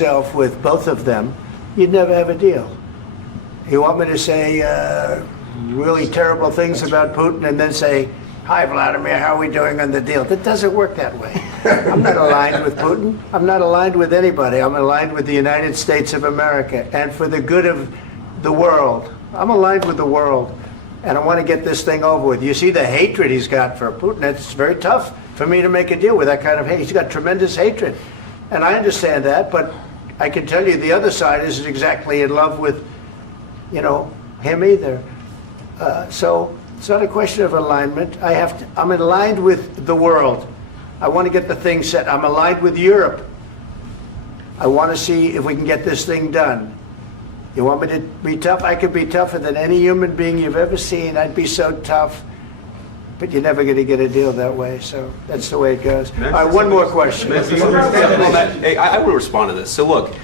yourself with both of them, you'd never have a deal. You want me to say really terrible things about Putin and then say, "Hi, Vladimir, how are we doing on the deal?" That doesn't work that way. I'm not aligned with Putin. I'm not aligned with anybody. I'm aligned with the United States of America. And for the good of the world, I'm aligned with the world. And I want to get this thing over with. You see the hatred he's got for Putin. It's very tough for me to make a deal with that kind of hate. He's got tremendous hatred. And I understand that, but I can tell you the other side isn't exactly in love with, him either. So it's not a question of alignment. I'm aligned with the world. I want to get the thing set. I'm aligned with Europe. I want to see if we can get this thing done. You want me to be tough? I could be tougher than any human being you've ever seen. I'd be so tough. But you're never going to get a deal that way. So that's the way it goes. All right, one more question. Hey, I want to respond to this. So look,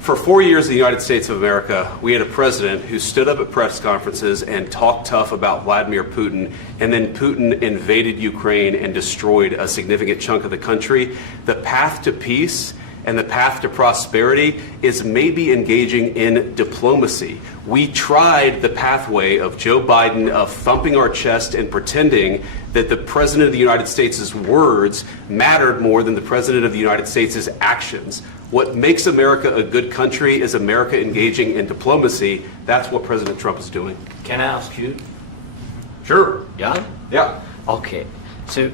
for 4 years in the United States of America, we had a president who stood up at press conferences and talked tough about Vladimir Putin, and then Putin invaded Ukraine and destroyed a significant chunk of the country. The path to peace and the path to prosperity is maybe engaging in diplomacy. We tried the pathway of Joe Biden of thumping our chest and pretending that the President of the United States' words mattered more than the President of the United States' actions. What makes America a good country is America engaging in diplomacy. That's what President Trump is doing. Can I ask you? Sure. Yeah? Yeah. Okay. So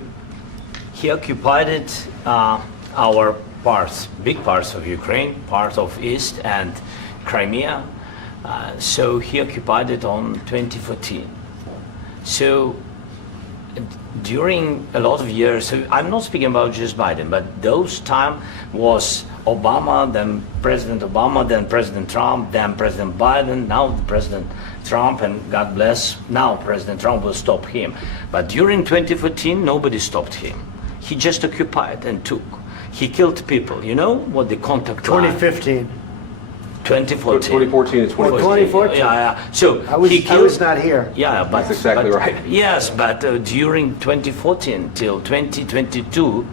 he occupied our parts, big parts of Ukraine, part of East and Crimea. So he occupied it on 2014. So during a lot of years, so I'm not speaking about just Biden, but those time was Obama, then President Obama, then President Trump, then President Biden, now President Trump, and God bless, now President Trump will stop him. But during 2014, nobody stopped him. He just occupied and took. He killed people. You know what the contact 2015. 2014. 2014 and 2015. 2014. Yeah. So I was not here. Yeah, but that's exactly right. Yes, but during 2014 till 2022,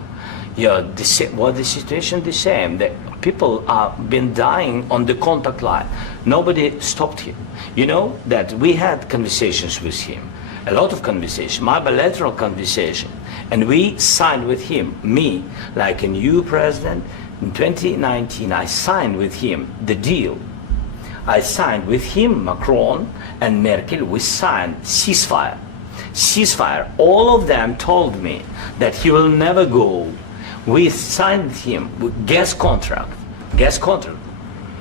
the situation the same. The people have been dying on the contact line. Nobody stopped him. You know that we had conversations with him, a lot of conversation, my bilateral conversation, and we signed with him, me, like a new president. In 2019, I signed with him the deal. I signed with him, Macron and Merkel, we signed ceasefire. Ceasefire. All of them told me that he will never go. We signed him with gas contract. Gas contract.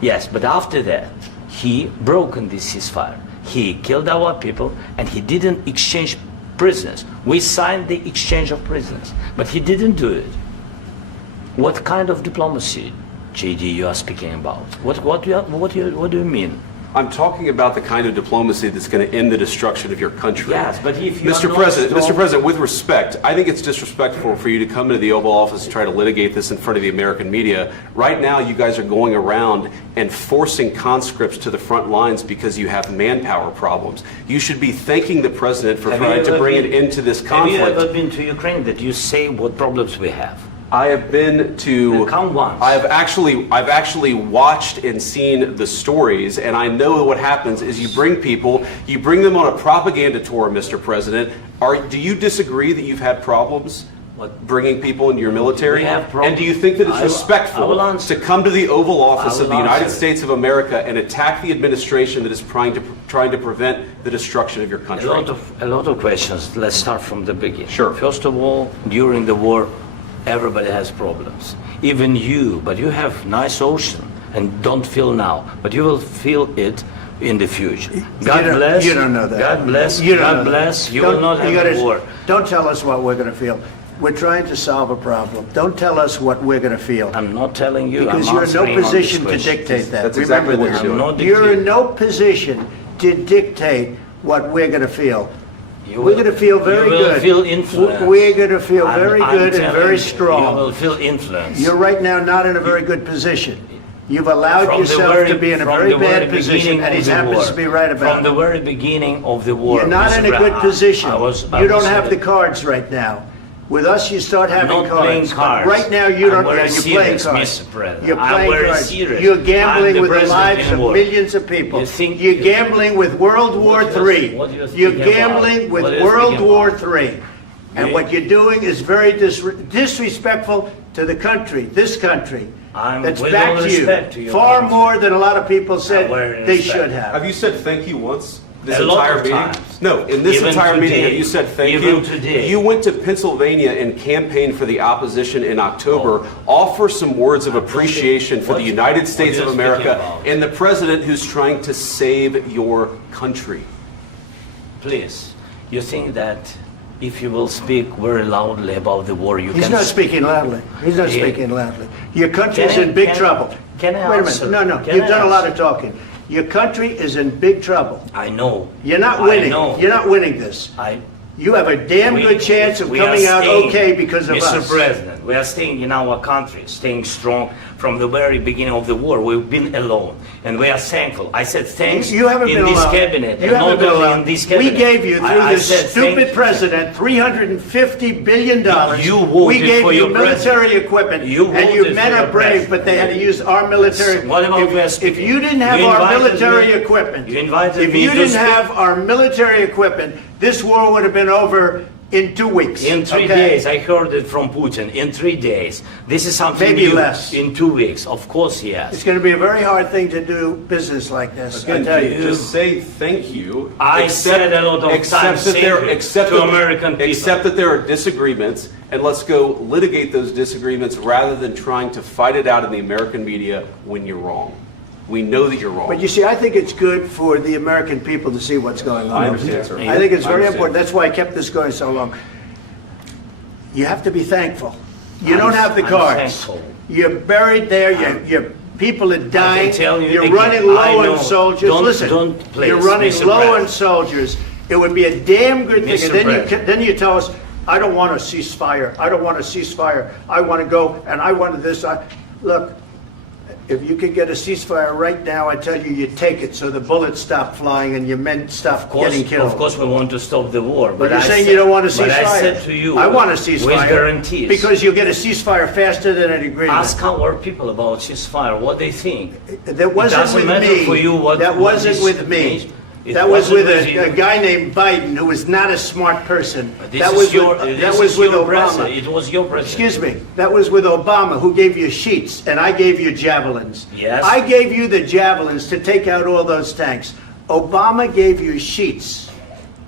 Yes, but after that, he broken this ceasefire. He killed our people and he didn't exchange prisoners. We signed the exchange of prisoners, but he didn't do it. What kind of diplomacy, JD, you are speaking about? What do you mean? I'm talking about the kind of diplomacy that's going to end the destruction of your country. Yes, but if you Mr. President, with respect, I think it's disrespectful for you to come into the Oval Office and try to litigate this in front of the American media. Right now, you guys are going around and forcing conscripts to the front lines because you have manpower problems. You should be thanking the President for trying to bring an end to this conflict. Have you ever been to Ukraine that you say what problems we have? I have been to. Count once. I've actually watched and seen the stories, and I know what happens is you bring them on a propaganda tour, Mr. President. Do you disagree that you've had problems bringing people into your military? And do you think that it's respectful to come to the Oval Office of the United States of America and attack the administration that is trying to prevent the destruction of your country? A lot of questions. Let's start from the beginning. Sure. First of all, during the war, everybody has problems, even you, but you have nice ocean and don't feel now, but you will feel it in the future. God bless. You don't know that. God bless. You God bless. You will not have a war. Don't tell us what we're going to feel. We're trying to solve a problem. Don't tell us what we're going to feel. I'm not telling you. Because you're in no position to dictate that. That's exactly what you're doing. You're in no position to dictate what we're going to feel. We're going to feel very good. You will feel influence. We're going to feel very good and very strong. You will feel influence. You're right now not in a very good position. You've allowed yourself to be in a very bad position, and he happens to be right about it. From the very beginning of the war. You're not in a good position. You don't have the cards right now. With us, you start having Not cards. playing cards. Right now, you don't. I'm very You're playing serious, cards. Mr. President. You're I'm playing very cards. serious. You're I'm gambling the with the president lives in of war. millions of people. You think- You're gambling with World War What do you- III. what do you You're think about? gambling with What do you World think War about? III. And Yeah. what you're doing is very disrespectful to the country, this country. That's with all back to respect to you. your Far country. more than a lot of people said very they respect. should have. Have you said thank you once? This A lot entire of meeting? times. No, in this Even entire meeting, today. have you said thank Even you? today. You went to Pennsylvania and campaigned for the opposition in October. Offer some words of appreciation for the What- United States what of are you speaking America about? and the president who's trying to save your country. Please, you think that if you will speak very loudly about the war, you He's can... not speaking loudly. He's not Yeah. speaking loudly. Your country is Can I- in big can- trouble. can I Wait a answer? minute. No, Can you've I done a lot answer? of talking. Your country is in big trouble. I know. You're not I winning. know. You're not winning this. You have a damn good chance of we are coming out staying, okay because of Mr. us. President, we are staying in our country, staying strong from the very beginning of the war. We've been alone, and we are thankful. I said thanks You haven't in been this alone. cabinet, You and haven't not been only alone. in this cabinet. We gave you, through I this said stupid thank you. president, $350 billion. You voted we gave for you your military president. equipment, You and you voted men for are your brave, president. but they had to use our military. What about we are If speaking? you didn't have You our invited military me- equipment, you invited if me you to didn't speak. have our military equipment, this war would have been over in 2 weeks. In 3 okay? days, I heard it from Putin. In 3 days, this is something Maybe new. less. In 2 weeks, of course, yes. It's going to be a very hard thing to do business like this. I tell you. Just say thank you. I said a lot of times that there, thank you accept to that- American people. Accept that there are disagreements, and let's go litigate those disagreements rather than trying to fight it out in the American media when you're wrong. We know that you're wrong. But you see, I think it's good for the American people to see what's going on. I understand, sir. I think it's I very understand. important. That's why I kept this going so long. You have to be thankful. You don't have the I'm cards. thankful. You're buried there. Your people are dying. tell you You're again, running I low know. on soldiers. Don't- Listen, don't please, you're running Mr. low on President. soldiers. It would be a damn good thing. Mr. And then President. then you tell us, I don't want a ceasefire. I don't want a ceasefire. I want to go and I wanted this. Look, if you could get a ceasefire right now, I tell you, you take it so the bullets stop flying and your men stop getting killed. Of course, we want to stop the war. But you're I saying said- you don't want a ceasefire. But I said to you, I want a with ceasefire. guarantees. Because you'll get a ceasefire faster than an agreement. Ask our people about ceasefire, what they think. That wasn't doesn't with matter me. for you what- that what wasn't this with me. means. It That was wasn't with with you. a guy named Biden, who was not a smart person. This That is was your, with, this that was is with your Obama. president. It was your president. Excuse me. That was with Obama, who gave you sheets, and I gave you javelins. Yes. I gave you the javelins to take out all those tanks. Obama gave you sheets.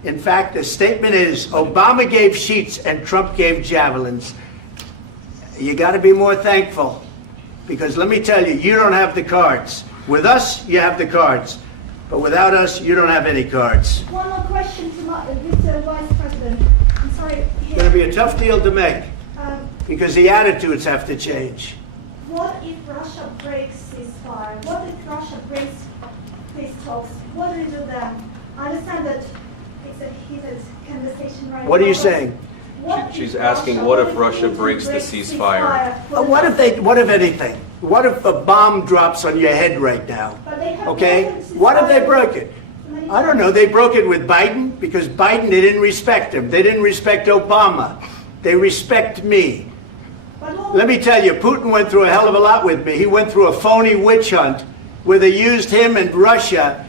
In fact, the statement is Obama gave sheets and Trump gave javelins. You got to be more thankful, because let me tell you, you don't have the cards. With us, you have the cards. But without us, you don't have any cards. One more question to Mr. Vice President. I'm sorry. It's going to be a tough deal to make, because the attitudes have to change. What if Russia breaks ceasefire? What if Russia breaks peace talks? What do we do then? I understand that it's a heated conversation right now. What are you but saying? what She's if asking, Russia- what if if Russia Putin breaks the breaks ceasefire? What if anything? What if a bomb drops on your head right now? But they have Okay? broken What if they ceasefire broke it? many I don't know. They broke it with Biden, because Biden, they didn't respect him. They didn't respect Obama. They respect me. But what- Let me tell you, Putin went through a hell of a lot with me. He went through a phony witch hunt where they used him and Russia.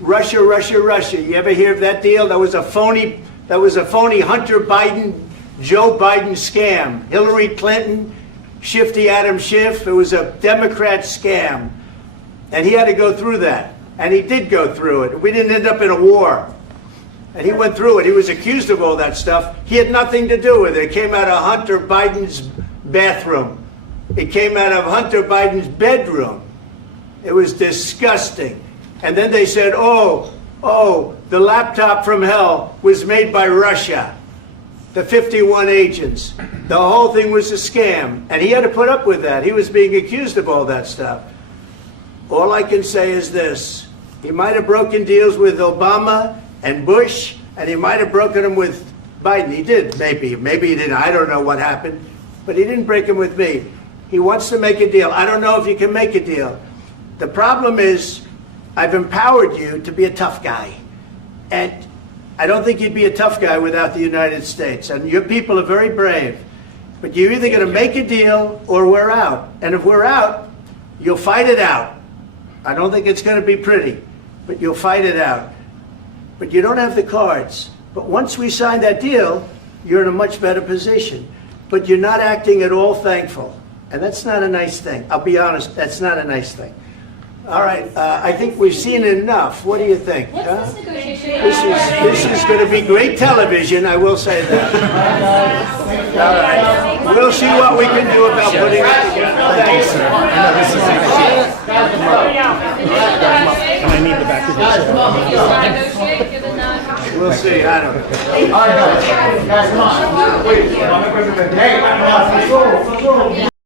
Russia. You ever hear of that deal? That was a phony Hunter Biden, Joe Biden scam. Hillary Clinton, Shifty Adam Schiff. It was a Democrat scam. And he had to go through that. And he did go through it. We didn't end up in a war. And he went through it. He was accused of all that stuff. He had nothing to do with it. It came out of Hunter Biden's bathroom. It came out of Hunter Biden's bedroom. It was disgusting. And then they said, oh, the laptop from hell was made by Russia. The 51 agents. The whole thing was a scam. And he had to put up with that. He was being accused of all that stuff. All I can say is this. He might have broken deals with Obama and Bush, and he might have broken them with Biden. He did, maybe. Maybe he didn't. I don't know what happened. But he didn't break them with me. He wants to make a deal. I don't know if you can make a deal. The problem is, I've empowered you to be a tough guy. And I don't think you'd be a tough guy without the United States. And your people are very brave. But you're either going to make a deal or we're out. And if we're out, you'll fight it out. I don't think it's going to be pretty, but you'll fight it out. But you don't have the cards. But once we sign that deal, you're in a much better position. But you're not acting at all thankful. And that's not a nice thing. I'll be honest, that's not a nice thing. All right, I think we've seen enough. What do you think? Huh? This is going to be great television, I will say that. All right. We'll see what we can do about putting it together. Thank you, sir. I need the back of your We'll see. I don't know. Guys, come on. Wait.